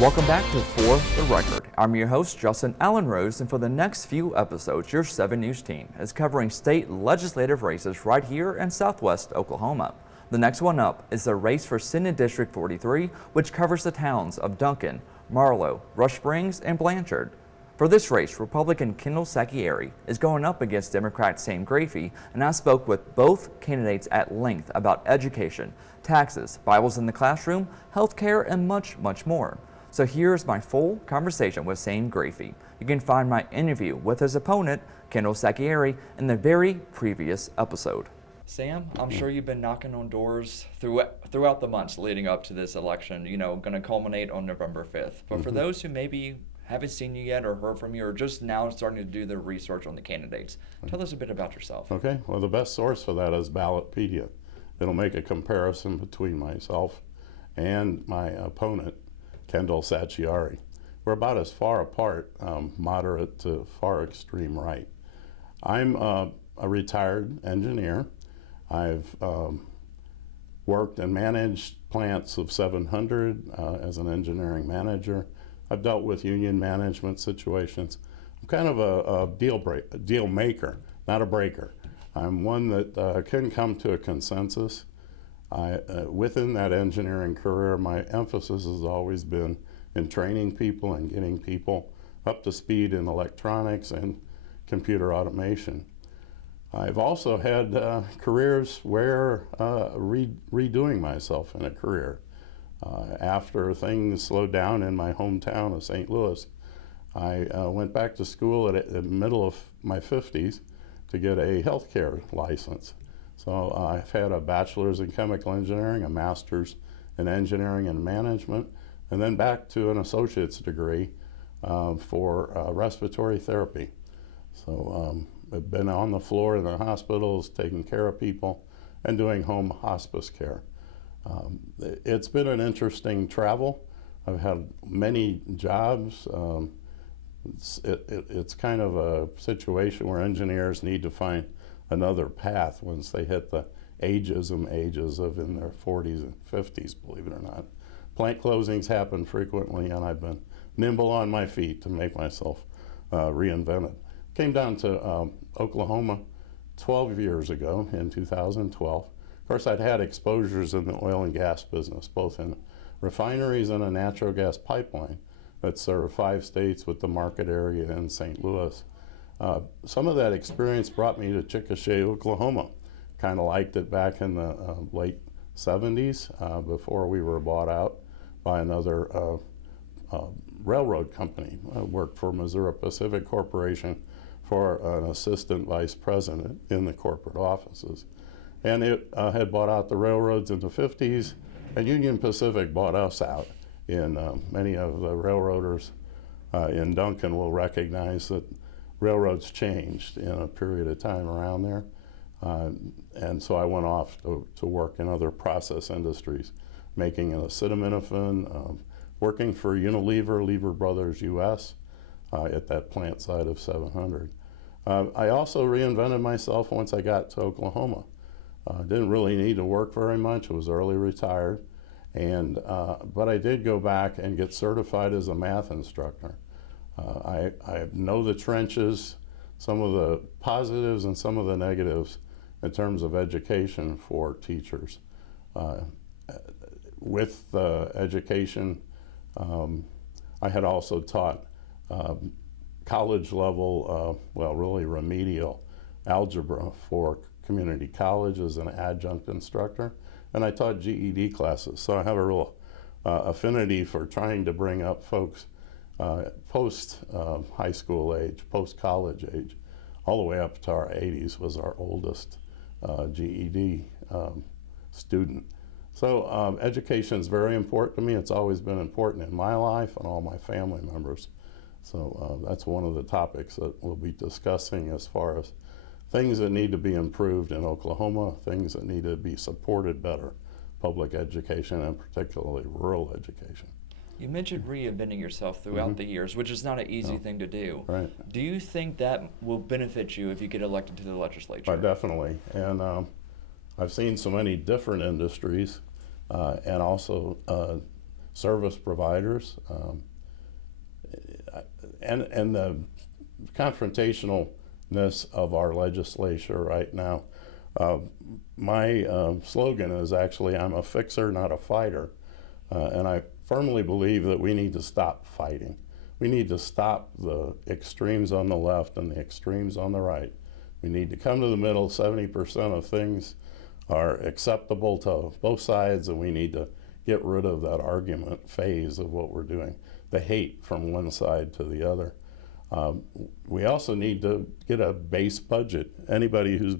Welcome back to For the Record. I'm your host, Justin Allen Rose, and for the next few episodes, your 7 News team is covering state legislative races right here in southwest Oklahoma. The next one up is the race for Senate District 43, which covers the towns of Duncan, Marlow, Rush Springs, and Blanchard. For this race, Republican Kendall Sacchieri is going up against Democrat Sam Graefe, and I spoke with both candidates at length about education, taxes, Bibles in the classroom, health care, and much, much more. So here's my full conversation with Sam Graefe. You can find my interview with his opponent, Kendall Sacchieri, in the very previous episode. Sam, I'm sure you've been knocking on doors throughout the months leading up to this election, going to culminate on November 5th. But for those who maybe haven't seen you yet or heard from you or just now starting to do their research on the candidates, tell us a bit about yourself. Okay, well, the best source for that is Ballotpedia. It'll make a comparison between myself and my opponent, Kendall Sacchieri. We're about as far apart, moderate to far extreme right. I'm a retired engineer. I've worked and managed plants of 700 as an engineering manager. I've dealt with union management situations. I'm kind of a deal maker, not a breaker. I'm one that can come to a consensus. Within that engineering career, my emphasis has always been in training people and getting people up to speed in electronics and computer automation. I've also had careers where redoing myself in a career. After things slowed down in my hometown of St. Louis, I went back to school at the middle of my 50s to get a healthcare license. So I've had a bachelor's in chemical engineering, a master's in engineering and management, and then back to an associate's degree for respiratory therapy. So I've been on the floor in the hospitals, taking care of people, and doing home hospice care. It's been an interesting travel. I've had many jobs. It's kind of a situation where engineers need to find another path once they hit the ages of in their 40s and 50s, believe it or not. Plant closings happen frequently, and I've been nimble on my feet to make myself reinvented. Came down to Oklahoma 12 years ago in 2012. Of course, I'd had exposures in the oil and gas business, both in refineries and a natural gas pipeline that served 5 states with the market area in St. Louis. Some of that experience brought me to Chickasha, Oklahoma. Kind of liked it back in the late 70s before we were bought out by another railroad company. I worked for Missouri Pacific Corporation for an assistant vice president in the corporate offices. And it had bought out the railroads in the 50s, and Union Pacific bought us out. Many of the railroaders in Duncan will recognize that railroads changed in a period of time around there. And so I went off to work in other process industries, making acetaminophen, working for Unilever, Lever Brothers US, at that plant site of 700. I also reinvented myself once I got to Oklahoma. Didn't really need to work very much. I was early retired, but I did go back and get certified as a math instructor. I know the trenches, some of the positives and some of the negatives in terms of education for teachers. With education, I had also taught college level, really remedial algebra for community college as an adjunct instructor, and I taught GED classes. So I have a real affinity for trying to bring up folks post high school age, post college age, all the way up to our 80s was our oldest GED student. So education is very important to me. It's always been important in my life and all my family members. So that's one of the topics that we'll be discussing as far as things that need to be improved in Oklahoma, things that need to be supported better, public education and particularly rural education. You mentioned reinventing yourself throughout the years, which is not an easy thing to do. Right. Do you think that will benefit you if you get elected to the legislature? Definitely. And I've seen so many different industries and also service providers, and the confrontationalness of our legislature right now. My slogan is actually, I'm a fixer, not a fighter. And I firmly believe that we need to stop fighting. We need to stop the extremes on the left and the extremes on the right. We need to come to the middle. 70% of things are acceptable to both sides, and we need to get rid of that argument phase of what we're doing, the hate from one side to the other. We also need to get a base budget. Anybody who's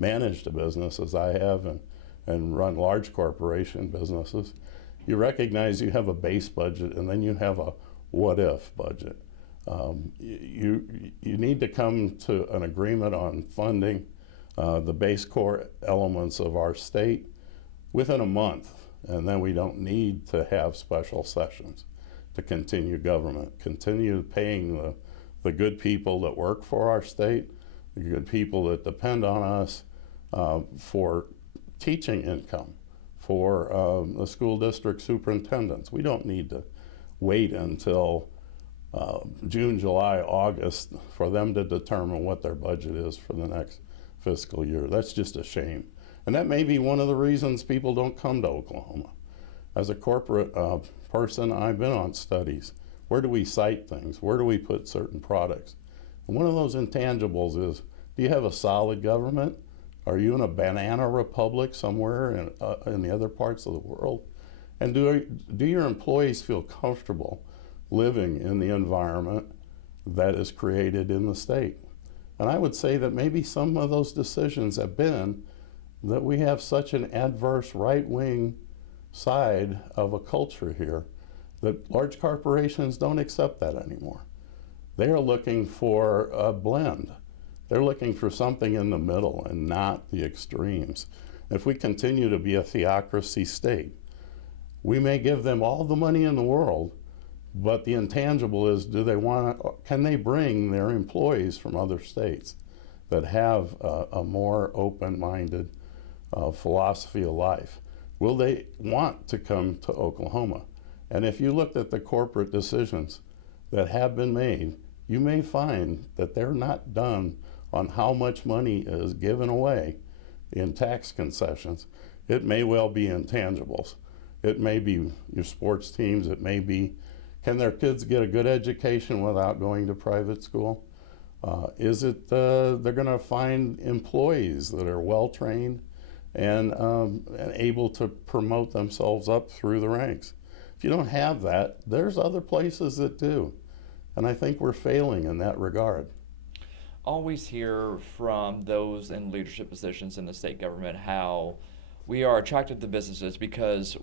managed a business, as I have, and run large corporation businesses, you recognize you have a base budget and then you have a what-if budget. You need to come to an agreement on funding the base core elements of our state within a month, and then we don't need to have special sessions to continue government, continue paying the good people that work for our state, the good people that depend on us for teaching income, for the school district superintendents. We don't need to wait until June, July, August for them to determine what their budget is for the next fiscal year. That's just a shame. And that may be one of the reasons people don't come to Oklahoma. As a corporate person, I've been on studies. Where do we cite things? Where do we put certain products? And one of those intangibles is, do you have a solid government? Are you in a banana republic somewhere in the other parts of the world? And do your employees feel comfortable living in the environment that is created in the state? And I would say that maybe some of those decisions have been that we have such an adverse right-wing side of a culture here that large corporations don't accept that anymore. They are looking for a blend. They're looking for something in the middle and not the extremes. If we continue to be a theocracy state, we may give them all the money in the world, but the intangible is, can they bring their employees from other states that have a more open-minded philosophy of life? Will they want to come to Oklahoma? And if you looked at the corporate decisions that have been made, you may find that they're not done on how much money is given away in tax concessions. It may well be intangibles. It may be your sports teams. It may be, can their kids get a good education without going to private school? Is it they're going to find employees that are well-trained and able to promote themselves up through the ranks? If you don't have that, there's other places that do. And I think we're failing in that regard. Always hear from those in leadership positions in the state government how we are attracted to businesses because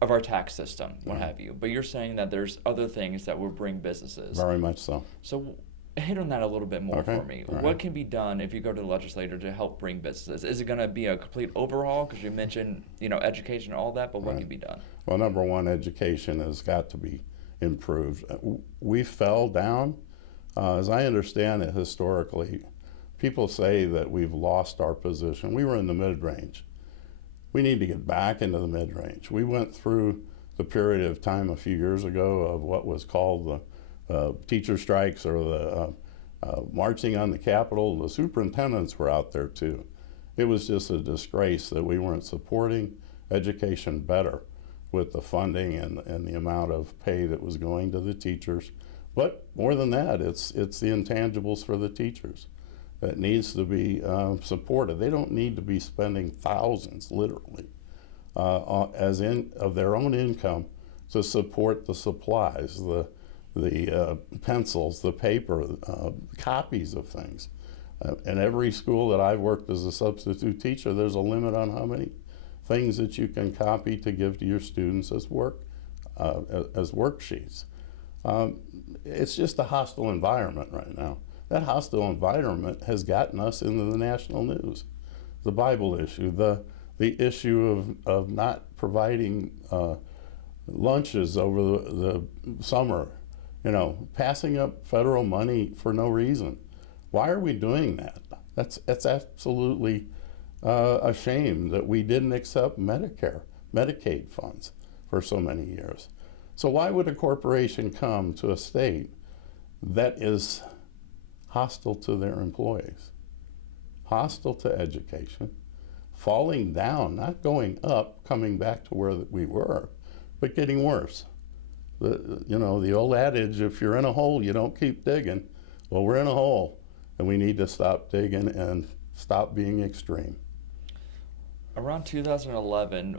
of our tax system, what have you. But you're saying that there's other things that will bring businesses. Very much so. So hit on that a little bit more for me. All right. What can be done if you go to the legislature to help bring businesses? Is it going to be a complete overhaul? Because you mentioned, education and all that, but what can be done? Well, number one, education has got to be improved. We fell down. As I understand it historically, people say that we've lost our position. We were in the mid-range. We need to get back into the mid-range. We went through the period of time a few years ago of what was called the teacher strikes or the marching on the Capitol. The superintendents were out there too. It was just a disgrace that we weren't supporting education better with the funding and the amount of pay that was going to the teachers. But more than that, it's the intangibles for the teachers that needs to be supported. They don't need to be spending thousands, literally, of their own income to support the supplies, the pencils, the paper, copies of things. In every school that I've worked as a substitute teacher, there's a limit on how many things that you can copy to give to your students as worksheets. It's just a hostile environment right now. That hostile environment has gotten us into the national news. The Bible issue, the issue of not providing lunches over the summer, passing up federal money for no reason. Why are we doing that? That's absolutely a shame that we didn't accept Medicaid funds for so many years. So why would a corporation come to a state that is hostile to their employees, hostile to education, falling down, not going up, coming back to where we were, but getting worse? The old adage, if you're in a hole, you don't keep digging. Well, we're in a hole, and we need to stop digging and stop being extreme. Around 2011,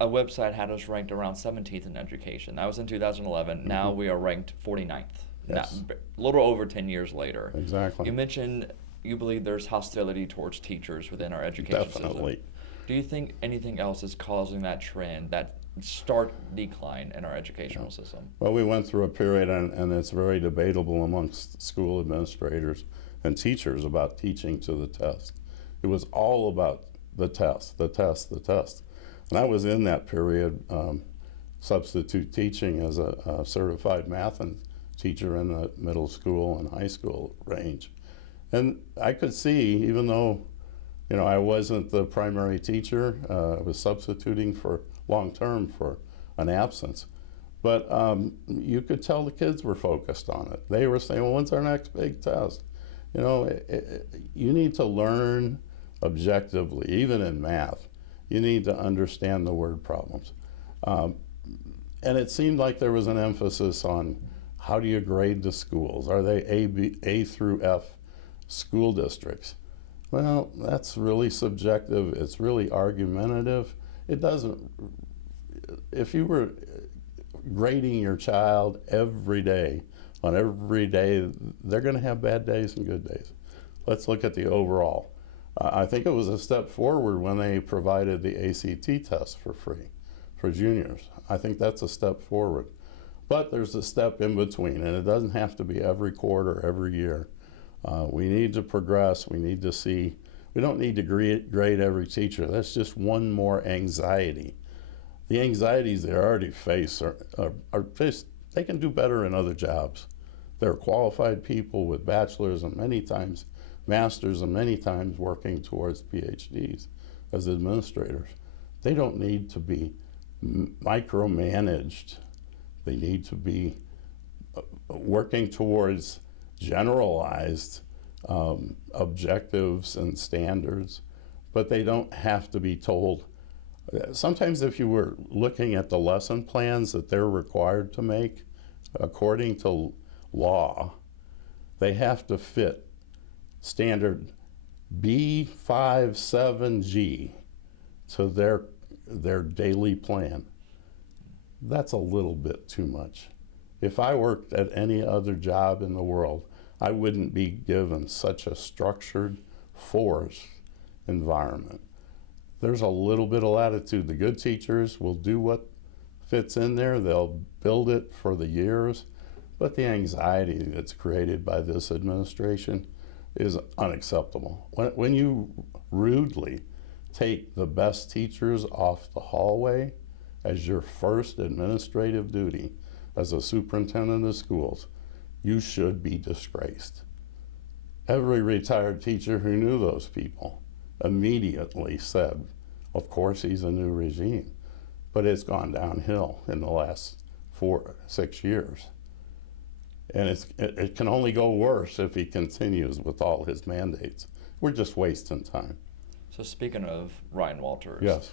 a website had us ranked around 17th in education. That was in 2011. Mm-hmm. Now we are ranked 49th. Yes. Now, a little over 10 years later. Exactly. You mentioned you believe there's hostility towards teachers within our education Definitely. system. Do you think anything else is causing that trend, that stark decline in our educational system? Well, we went through a period, and it's very debatable amongst school administrators and teachers about teaching to the test. It was all about the test, the test, the test. And I was in that period substitute teaching as a certified math and teacher in the middle school and high school range. And I could see, even though I wasn't the primary teacher, I was substituting for long-term for an absence. But you could tell the kids were focused on it. They were saying, well, when's our next big test? You need to learn objectively, even in math. You need to understand the word problems. And it seemed like there was an emphasis on how do you grade the schools? Are they A through F school districts? Well, that's really subjective. It's really argumentative. It doesn't, if you were grading your child every day, on every day, they're going to have bad days and good days. Let's look at the overall. I think it was a step forward when they provided the ACT test for free for juniors. I think that's a step forward. But there's a step in between, and it doesn't have to be every quarter, every year. We need to progress. We need to see. We don't need to grade every teacher. That's just one more anxiety. The anxieties they already face are just, they can do better in other jobs. They're qualified people with bachelors and many times masters and many times working towards PhDs as administrators. They don't need to be micromanaged. They need to be working towards generalized objectives and standards, but they don't have to be told. Sometimes if you were looking at the lesson plans that they're required to make, according to law, they have to fit standard B57G to their daily plan. That's a little bit too much. If I worked at any other job in the world, I wouldn't be given such a structured, forced environment. There's a little bit of latitude. The good teachers will do what fits in there. They'll build it for the years. But the anxiety that's created by this administration is unacceptable. When you rudely take the best teachers off the hallway as your first administrative duty as a superintendent of schools, you should be disgraced. Every retired teacher who knew those people immediately said, of course he's a new regime, but it's gone downhill in the last 4-6 years. And it can only go worse if he continues with all his mandates. We're just wasting time. So speaking of Ryan Walters, yes.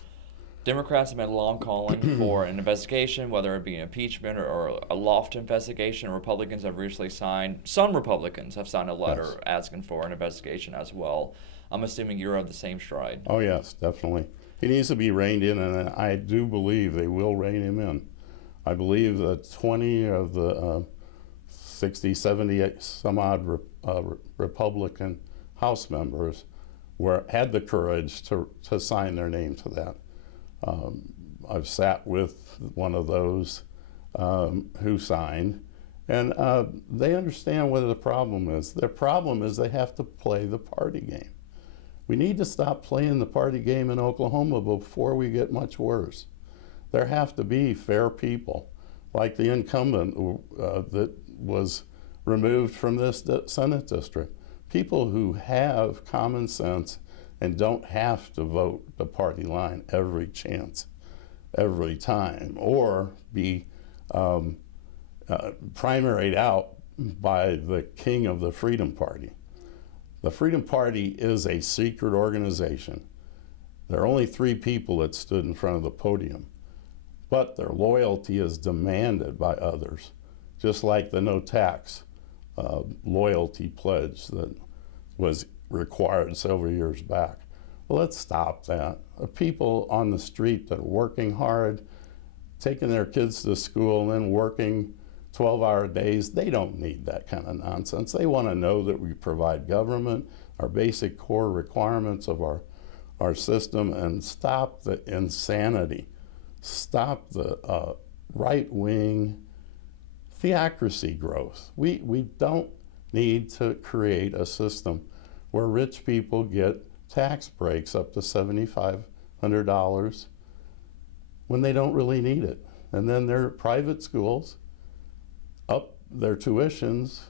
Democrats have been long calling for an investigation, whether it be an impeachment or a loft investigation. Republicans have recently signed, some Republicans have signed a letter yes. asking for an investigation as well. I'm assuming you're of the same stride. Oh yes, definitely. He needs to be reined in, and I do believe they will rein him in. I believe that 20 of the 60, 70 some odd Republican House members had the courage to sign their name to that. I've sat with one of those who signed, and they understand what the problem is. Their problem is they have to play the party game. We need to stop playing the party game in Oklahoma before we get much worse. There have to be fair people, like the incumbent that was removed from this Senate district. People who have common sense and don't have to vote the party line every chance, every time, or be primaried out by the king of the Freedom Party. The Freedom Party is a secret organization. There are only 3 people that stood in front of the podium, but their loyalty is demanded by others, just like the no tax loyalty pledge that was required several years back. Well, let's stop that. The people on the street that are working hard, taking their kids to school and then working 12-hour days, they don't need that kind of nonsense. They want to know that we provide government, our basic core requirements of our system, and stop the insanity. Stop the right-wing theocracy growth. We don't need to create a system where rich people get tax breaks up to $7,500 when they don't really need it. And then their private schools up their tuitions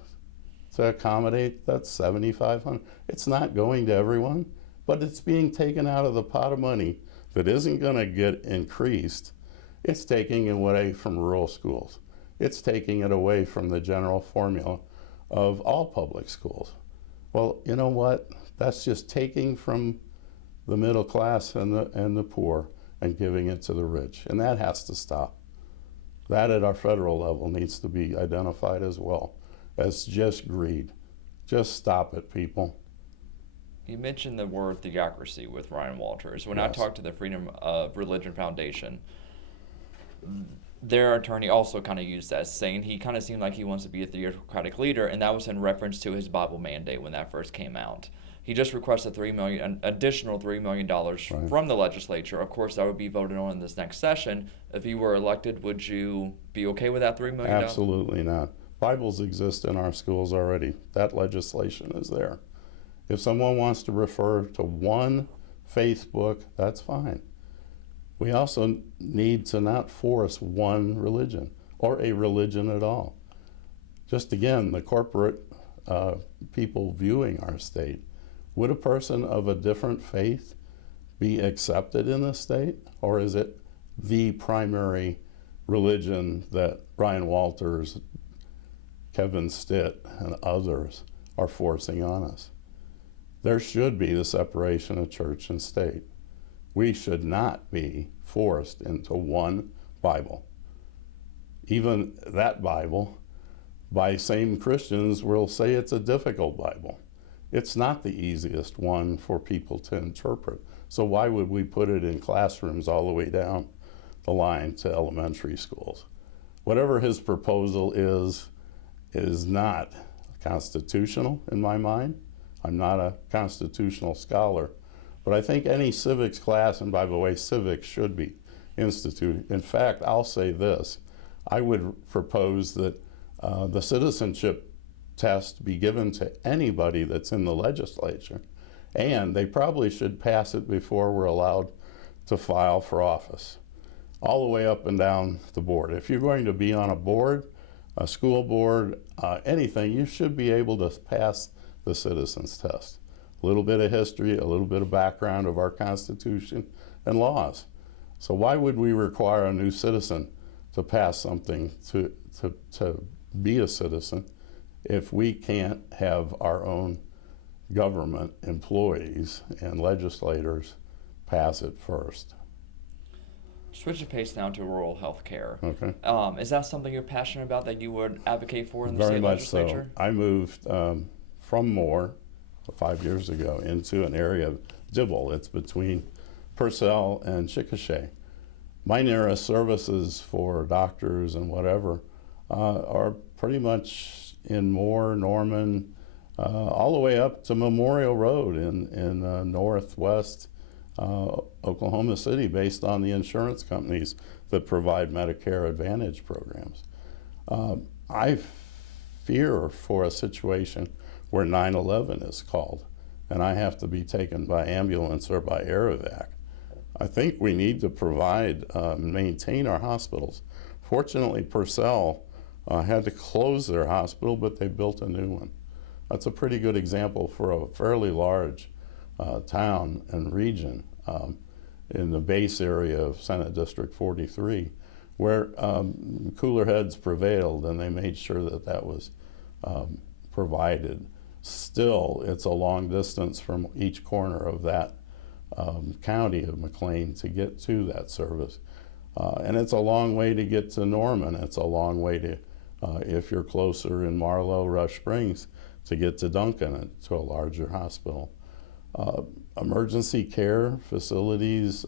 to accommodate that $7,500. It's not going to everyone, but it's being taken out of the pot of money that isn't going to get increased. It's taking it away from rural schools. It's taking it away from the general formula of all public schools. Well, you know what? That's just taking from the middle class and the poor and giving it to the rich, and that has to stop. That at our federal level needs to be identified as well as just greed. Just stop it, people. You mentioned the word theocracy with Ryan Walters. When Yes. I talked to the Freedom of Religion Foundation, their attorney also kind of used that, saying he kind of seemed like he wants to be a theocratic leader, and that was in reference to his Bible mandate when that first came out. He just requested an additional $3 million from the legislature. Of course, that would be voted on in this next session. If you were elected, would you be okay with that $3 million? Absolutely not. Bibles exist in our schools already. That legislation is there. If someone wants to refer to one faith book, that's fine. We also need to not force one religion or a religion at all. Just again, the corporate people viewing our state. Would a person of a different faith be accepted in the state, or is it the primary religion that Ryan Walters, Kevin Stitt, and others are forcing on us? There should be the separation of church and state. We should not be forced into one Bible. Even that Bible, by same Christians, will say it's a difficult Bible. It's not the easiest one for people to interpret. So why would we put it in classrooms all the way down the line to elementary schools? Whatever his proposal is not constitutional in my mind. I'm not a constitutional scholar, but I think any civics class, and by the way, civics should be instituted. In fact, I'll say this. I would propose that the citizenship test be given to anybody that's in the legislature, and they probably should pass it before we're allowed to file for office, all the way up and down the board. If you're going to be on a board, a school board, anything, you should be able to pass the citizens test. A little bit of history, a little bit of background of our Constitution and laws. So why would we require a new citizen to pass something to be a citizen if we can't have our own government employees and legislators pass it first? Switching pace now to rural health care. Okay. Is that something you're passionate about that you would advocate for in the Very state much legislature? so. I moved from Moore 5 years ago into an area of Dibble. It's between Purcell and Chickasha. My nearest services for doctors and whatever are pretty much in Moore, Norman, all the way up to Memorial Road in northwest Oklahoma City, based on the insurance companies that provide Medicare Advantage programs. I fear for a situation where 9/11 is called and I have to be taken by ambulance or by air-evac. I think we need to provide, maintain our hospitals. Fortunately, Purcell had to close their hospital, but they built a new one. That's a pretty good example for a fairly large town and region in the base area of Senate District 43, where cooler heads prevailed, and they made sure that that was provided. Still, it's a long distance from each corner of that county of McLean to get to that service. And it's a long way to get to Norman. It's a long way to, if you're closer in Marlow, Rush Springs, to get to Duncan, to a larger hospital. Emergency care facilities,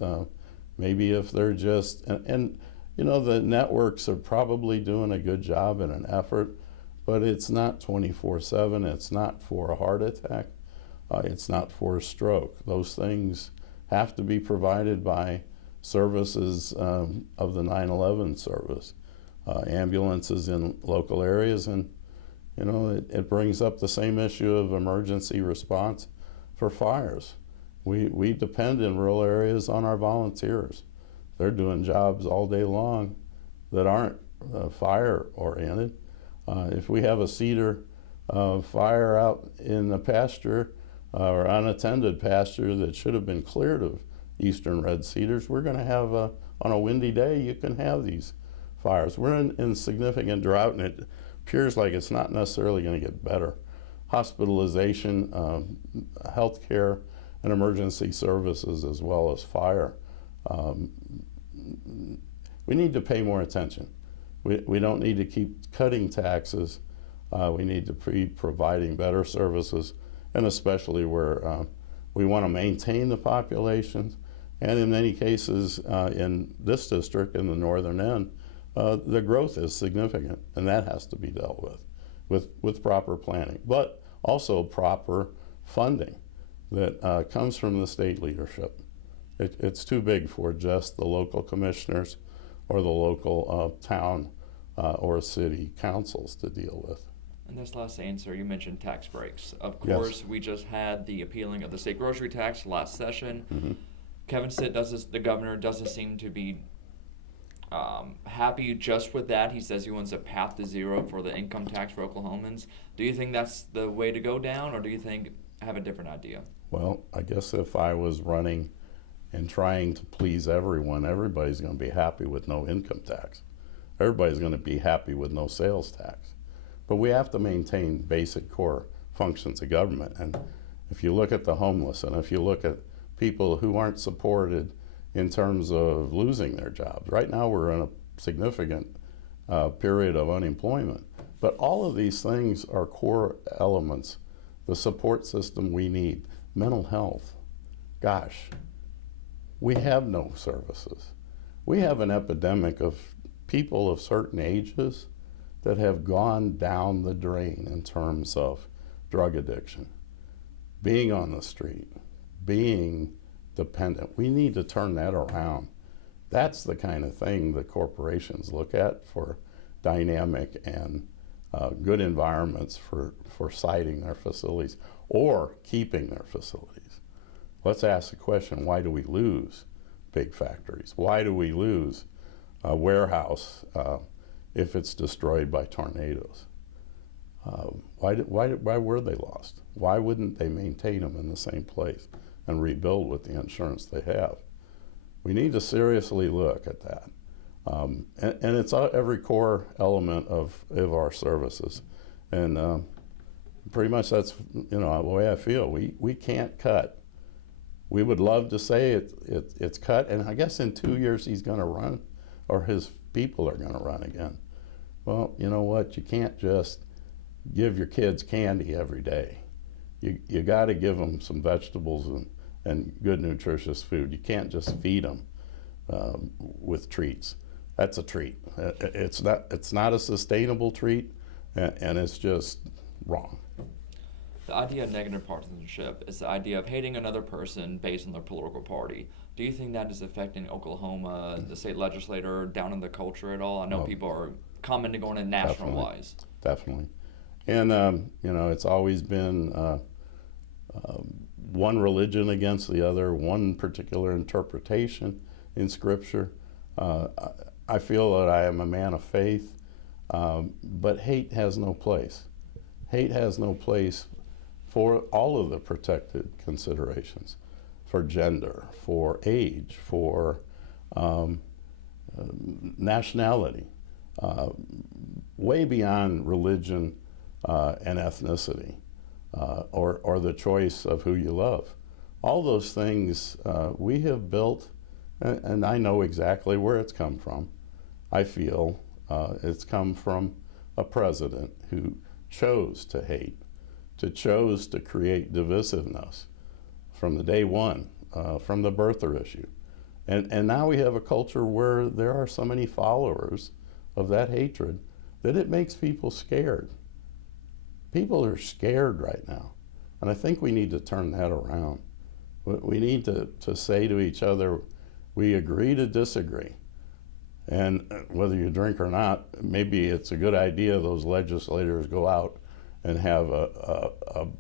maybe if they're just, and you know, the networks are probably doing a good job and an effort, but it's not 24/7. It's not for a heart attack. It's not for a stroke. Those things have to be provided by services of the 9/11 service, ambulances in local areas, and you know, it brings up the same issue of emergency response for fires. We depend in rural areas on our volunteers. They're doing jobs all day long that aren't fire oriented. If we have a cedar fire out in the pasture or unattended pasture that should have been cleared of eastern red cedars, we're going to have, on a windy day, you can have these fires. We're in significant drought, and it appears like it's not necessarily going to get better. Hospitalization, health care, and emergency services, as well as fire. We need to pay more attention. We don't need to keep cutting taxes. We need to be providing better services, and especially where we want to maintain the populations. And in many cases, in this district, in the northern end, the growth is significant, and that has to be dealt with proper planning, but also proper funding that comes from the state leadership. It's too big for just the local commissioners or the local town or city councils to deal with. And this last answer, you mentioned tax breaks. Of course, yes. We just had the appealing of the state grocery tax last session. Mm-hmm. Kevin Stitt, the governor, doesn't seem to be happy just with that. He says he wants a path to zero for the income tax for Oklahomans. Do you think that's the way to go down, or do you think have a different idea? Well, I guess if I was running and trying to please everyone, everybody's going to be happy with no income tax. Everybody's going to be happy with no sales tax. But we have to maintain basic core functions of government. And if you look at the homeless, and if you look at people who aren't supported in terms of losing their jobs, right now we're in a significant period of unemployment. But all of these things are core elements, the support system we need. Mental health, gosh, we have no services. We have an epidemic of people of certain ages that have gone down the drain in terms of drug addiction, being on the street, being dependent. We need to turn that around. That's the kind of thing that corporations look at for dynamic and good environments for siting their facilities or keeping their facilities. Let's ask the question, why do we lose big factories? Why do we lose a warehouse if it's destroyed by tornadoes? Why were they lost? Why wouldn't they maintain them in the same place and rebuild with the insurance they have? We need to seriously look at that. And it's every core element of our services. And pretty much that's, you know, the way I feel. We can't cut. We would love to say it's cut, and I guess in 2 years he's going to run, or his people are going to run again. Well, you know what? You can't just give your kids candy every day. You got to give them some vegetables and good nutritious food. You can't just feed them with treats. That's a treat. It's not a sustainable treat, and it's just wrong. The idea of negative partisanship is the idea of hating another person based on their political party. Do you think that is affecting Oklahoma, the state legislature, down in the culture at all? I know people are commenting on it national-wise. Definitely. And, you know, it's always been one religion against the other, one particular interpretation in Scripture. I feel that I am a man of faith, but hate has no place. Hate has no place for all of the protected considerations, for gender, for age, for nationality, way beyond religion and ethnicity, or the choice of who you love. All those things we have built, and I know exactly where it's come from. I feel it's come from a president who chose to hate, chose to create divisiveness from the day one, from the birther issue. And now we have a culture where there are so many followers of that hatred that it makes people scared. People are scared right now. And I think we need to turn that around. We need to say to each other, we agree to disagree. And whether you drink or not, maybe it's a good idea those legislators go out and have an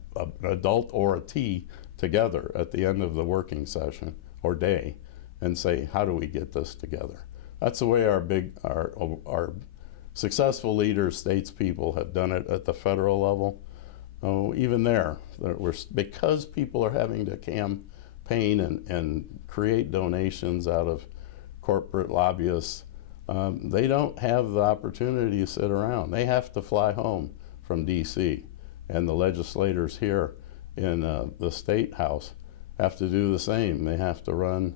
adult or a tea together at the end of the working session or day and say, how do we get this together? That's the way our successful leaders, statespeople have done it at the federal level. Oh, even there, because people are having to campaign and create donations out of corporate lobbyists, they don't have the opportunity to sit around. They have to fly home from DC, and the legislators here in the State House have to do the same. They have to run,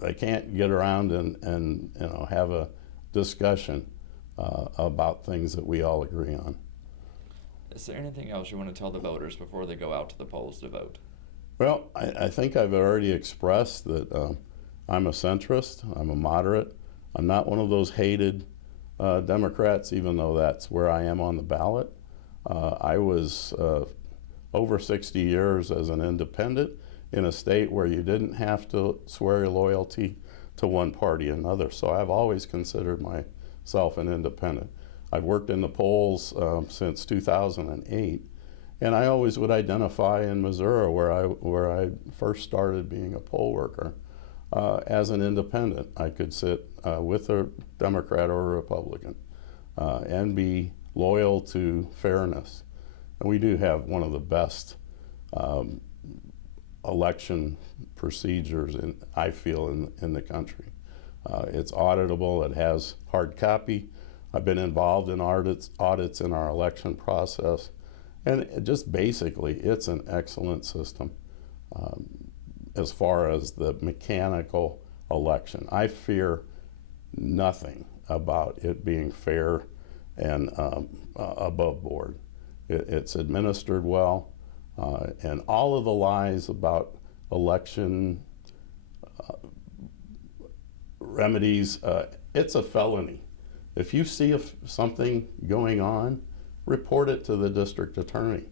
they can't get around and have a discussion about things that we all agree on. Is there anything else you want to tell the voters before they go out to the polls to vote? Well, I think I've already expressed that I'm a centrist, I'm a moderate. I'm not one of those hated Democrats, even though that's where I am on the ballot. I was over 60 years as an independent in a state where you didn't have to swear your loyalty to one party or another. So I've always considered myself an independent. I've worked in the polls since 2008, and I always would identify in Missouri, where I first started being a poll worker, as an independent. I could sit with a Democrat or a Republican and be loyal to fairness. And we do have one of the best election procedures, I feel, in the country. It's auditable, it has hard copy. I've been involved in audits in our election process. And just basically, it's an excellent system as far as the mechanical election. I fear nothing about it being fair and above board. It's administered well, and all of the lies about election remedies, it's a felony. If you see something going on, report it to the district attorney.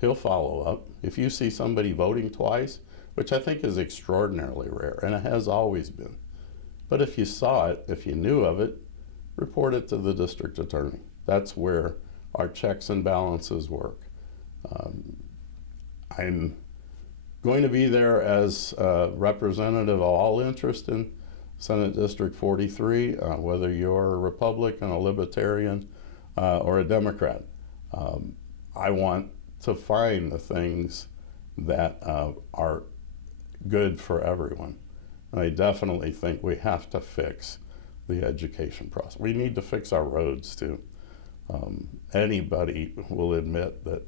He'll follow up. If you see somebody voting twice, which I think is extraordinarily rare, and it has always been, but if you saw it, if you knew of it, report it to the district attorney. That's where our checks and balances work. I'm going to be there as a representative of all interest in Senate District 43, whether you're a Republican, a Libertarian, or a Democrat. I want to find the things that are good for everyone. And I definitely think we have to fix the education process. We need to fix our roads too. Anybody will admit that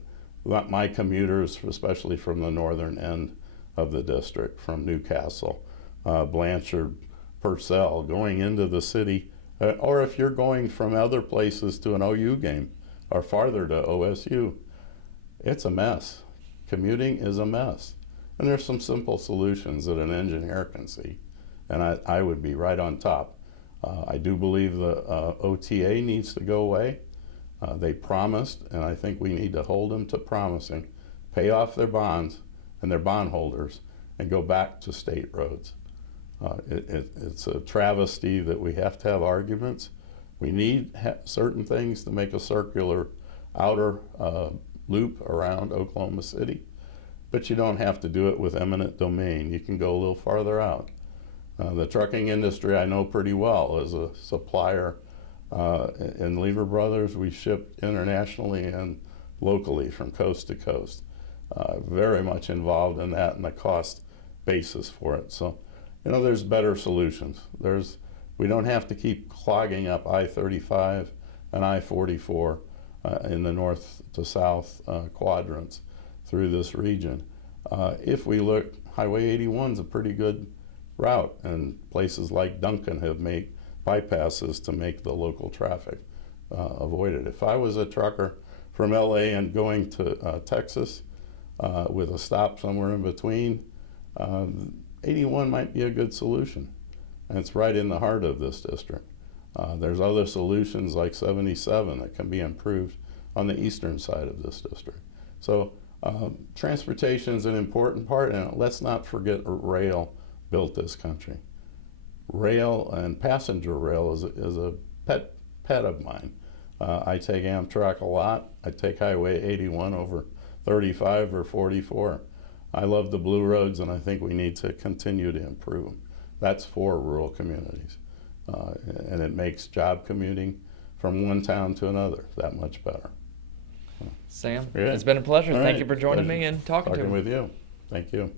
my commuters, especially from the northern end of the district, from Newcastle, Blanchard, Purcell, going into the city, or if you're going from other places to an OU game or farther to OSU, it's a mess. Commuting is a mess. And there's some simple solutions that an engineer can see, and I would be right on top. I do believe the OTA needs to go away. They promised, and I think we need to hold them to promising, pay off their bonds and their bondholders and go back to state roads. It's a travesty that we have to have arguments. We need certain things to make a circular outer loop around Oklahoma City, but you don't have to do it with eminent domain. You can go a little farther out. The trucking industry I know pretty well. As a supplier in Lever Brothers, we ship internationally and locally from coast to coast. Very much involved in that and the cost basis for it. So, there's better solutions. There's we don't have to keep clogging up I-35 and I-44 in the north to south quadrants through this region. If we look, Highway 81 is a pretty good route, and places like Duncan have made bypasses to make the local traffic avoided. If I was a trucker from LA and going to Texas with a stop somewhere in between, 81 might be a good solution. And it's right in the heart of this district. There's other solutions like 77 that can be improved on the eastern side of this district. So transportation is an important part, and let's not forget rail built this country. Rail and passenger rail is a pet of mine. I take Amtrak a lot. I take Highway 81 over 35 or 44. I love the blue roads, and I think we need to continue to improve them. That's for rural communities. And it makes job commuting from one town to another that much better. Sam, Yeah. it's been a pleasure. All Thank right. you for joining Pleasure me and talking to me. with you. Thank you.